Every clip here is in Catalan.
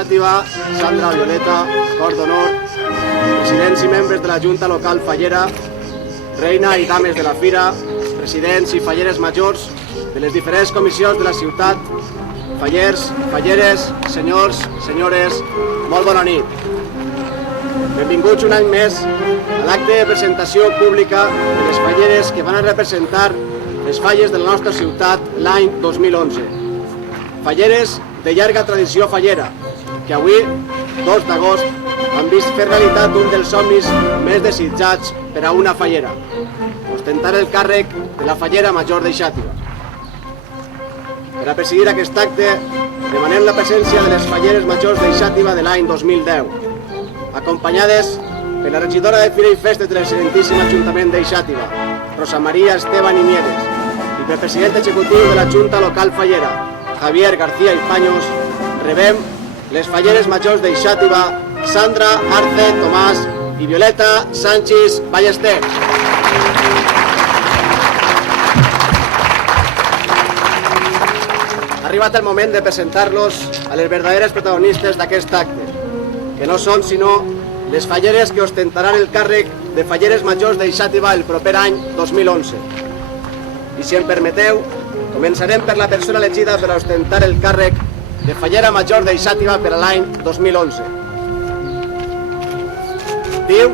Xàtiva, Sandra Violeta, cor d'honor, presidents i membres de la Junta Local Fallera, reina i dames de la Fira, presidents i falleres majors de les diferents comissions de la ciutat, fallers, falleres, senyors, senyores, molt bona nit. Benvinguts un any més a l'acte de presentació pública de les falleres que van a representar les falles de la nostra ciutat l'any 2011. Falleres de llarga tradició fallera, que avui, 2 d'agost, han vist fer realitat un dels somnis més desitjats per a una fallera, ostentar el càrrec de la fallera major de Xàtiva. Per a presidir aquest acte, demanem la presència de les falleres majors de Xàtiva de l'any 2010, acompanyades per la regidora de Fira i Festes de l'excel·lentíssim Ajuntament de Xàtiva, Rosa Maria Esteban i Mieres, i pel president executiu de la Junta Local Fallera, Javier García i Paños, rebem les falleres majors de Xàtiva, Sandra Arce Tomàs i Violeta Sánchez Ballester. Ha arribat el moment de presentar-los a les verdaderes protagonistes d'aquest acte, que no són sinó les falleres que ostentaran el càrrec de falleres majors de Xàtiva el proper any 2011. I si em permeteu, començarem per la persona elegida per a ostentar el càrrec de fallera major de Xàtiva per a l'any 2011. Diu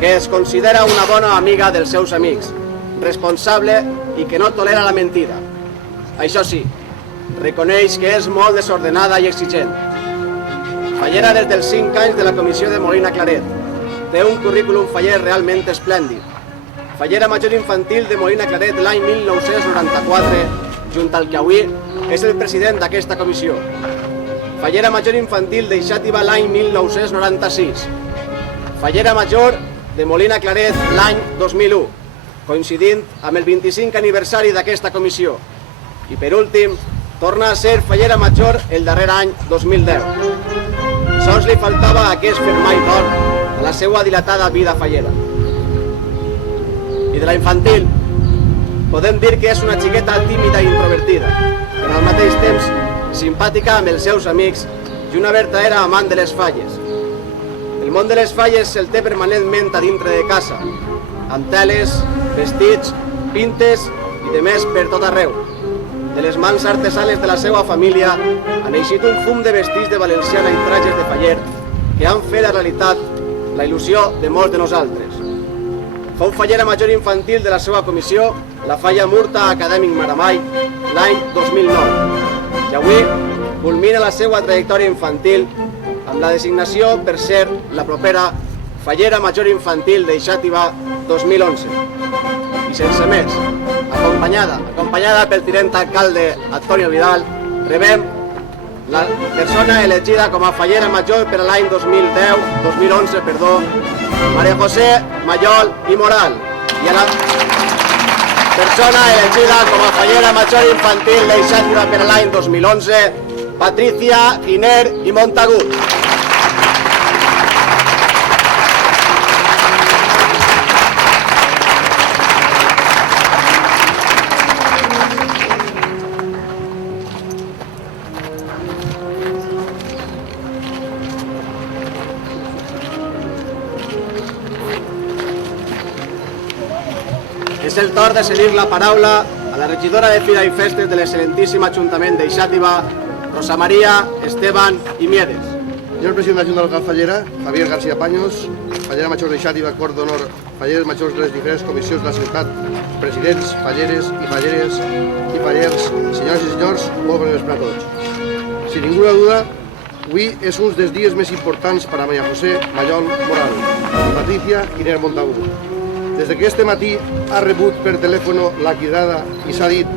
que es considera una bona amiga dels seus amics, responsable i que no tolera la mentida. Això sí, reconeix que és molt desordenada i exigent. Fallera des dels 5 anys de la comissió de Molina Claret. Té un currículum faller realment esplèndid. Fallera major infantil de Molina Claret l'any 1994, junt al que avui és el president d'aquesta comissió. Fallera major infantil de Xàtiva l'any 1996. Fallera major de Molina Claret l'any 2001, coincidint amb el 25 aniversari d'aquesta comissió. I per últim, torna a ser fallera major el darrer any 2010. Sols li faltava aquest fermall d'or a la seva dilatada vida fallera. I de la infantil, podem dir que és una xiqueta tímida i introvertida, però al mateix temps simpàtica amb els seus amics i una verdadera amant de les falles. El món de les falles se'l té permanentment a dintre de casa, amb teles, vestits, pintes i de més per tot arreu. De les mans artesanes de la seva família han eixit un fum de vestits de valenciana i trajes de faller que han fet la realitat la il·lusió de molts de nosaltres. Fou fallera major infantil de la seva comissió, la Falla Murta Acadèmic Maramai, l'any 2009, i avui culmina la seva trajectòria infantil amb la designació per ser la propera fallera major infantil de Xàtiva 2011. I sense més, acompanyada pel tinent alcalde Antonio Vidal, rebem la persona elegida com a fallera major per a l'any 2011, María José Mayol i Moral. I a la persona elegida com a fallera major infantil de Xàtiva per a l'any 2011, Patricia Giner i Montagut. És el torn de cedir la paraula a la regidora de Fira i Festes de l'excel·lentíssim Ajuntament de Xàtiva, Rosa Maria Esteban i Mieres. Señor presidente de la Junta Local Fallera, Javier García Paños, fallera major de Xàtiva, cor d'honor, falleres majors de les diferents comissions de la ciutat, presidents, falleres i fallers, senyores i senyors, molt bon vespre a tots. Sin ninguna duda, avui és un dels dies més importants per a María José Mayol Moral i Patricia Giner Montagut. Des que este matí ha rebut per telèfon la cridada i s'ha dit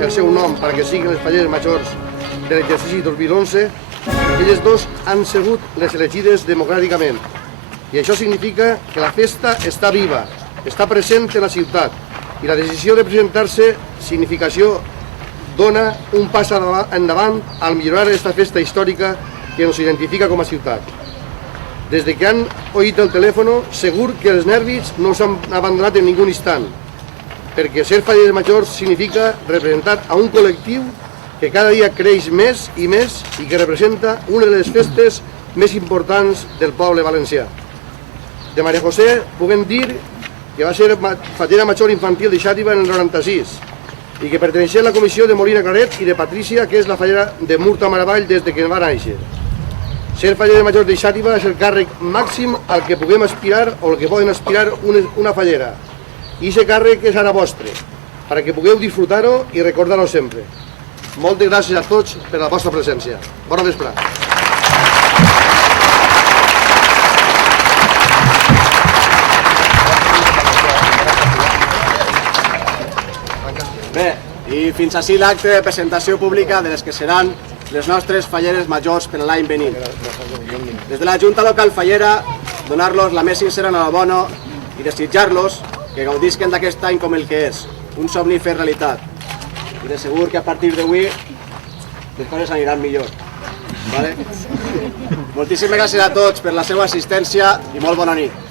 el seu nom perquè siguin les falleres majors de l'exercici 2011, elles dos han sigut les elegides democràticament. I això significa que la festa està viva, està present en la ciutat, i la decisió de presentar-se significació dona un pas endavant al millorar aquesta festa històrica que ens identifica com a ciutat. Des que han oït el telèfon, segur que els nervis no s'han abandonat en ningú instant, perquè ser falleres majors significa representar a un col·lectiu que que cada dia creix més i més i que representa una de les festes més importants del poble valencià. De Maria José puguem dir que va ser fallera major infantil de Xàtiva en el 96 i que perteneixia a la comissió de Molina Claret i de Patrícia, que és la fallera de Murta Maravall des de que va néixer. Ser fallera major de Xàtiva és el càrrec màxim al que puguem aspirar o al que poden aspirar una fallera. I aquest càrrec és ara vostre, perquè pugueu disfrutar-ho i recordar-ho sempre. Moltes gràcies a tots per la vostra presència. Bona vesprà. Bé, i fins així l'acte de presentació pública de les que seran les nostres falleres majors per l'any venint. Des de la Junta Local Fallera, donar-los la més sincera enhorabona i desitjar-los que gaudisquen d'aquest any com el que és, un somni fet realitat. I de segur que a partir d'avui les coses aniran millor. Vale? Moltíssimes gràcies a tots per la seva assistència i molt bona nit.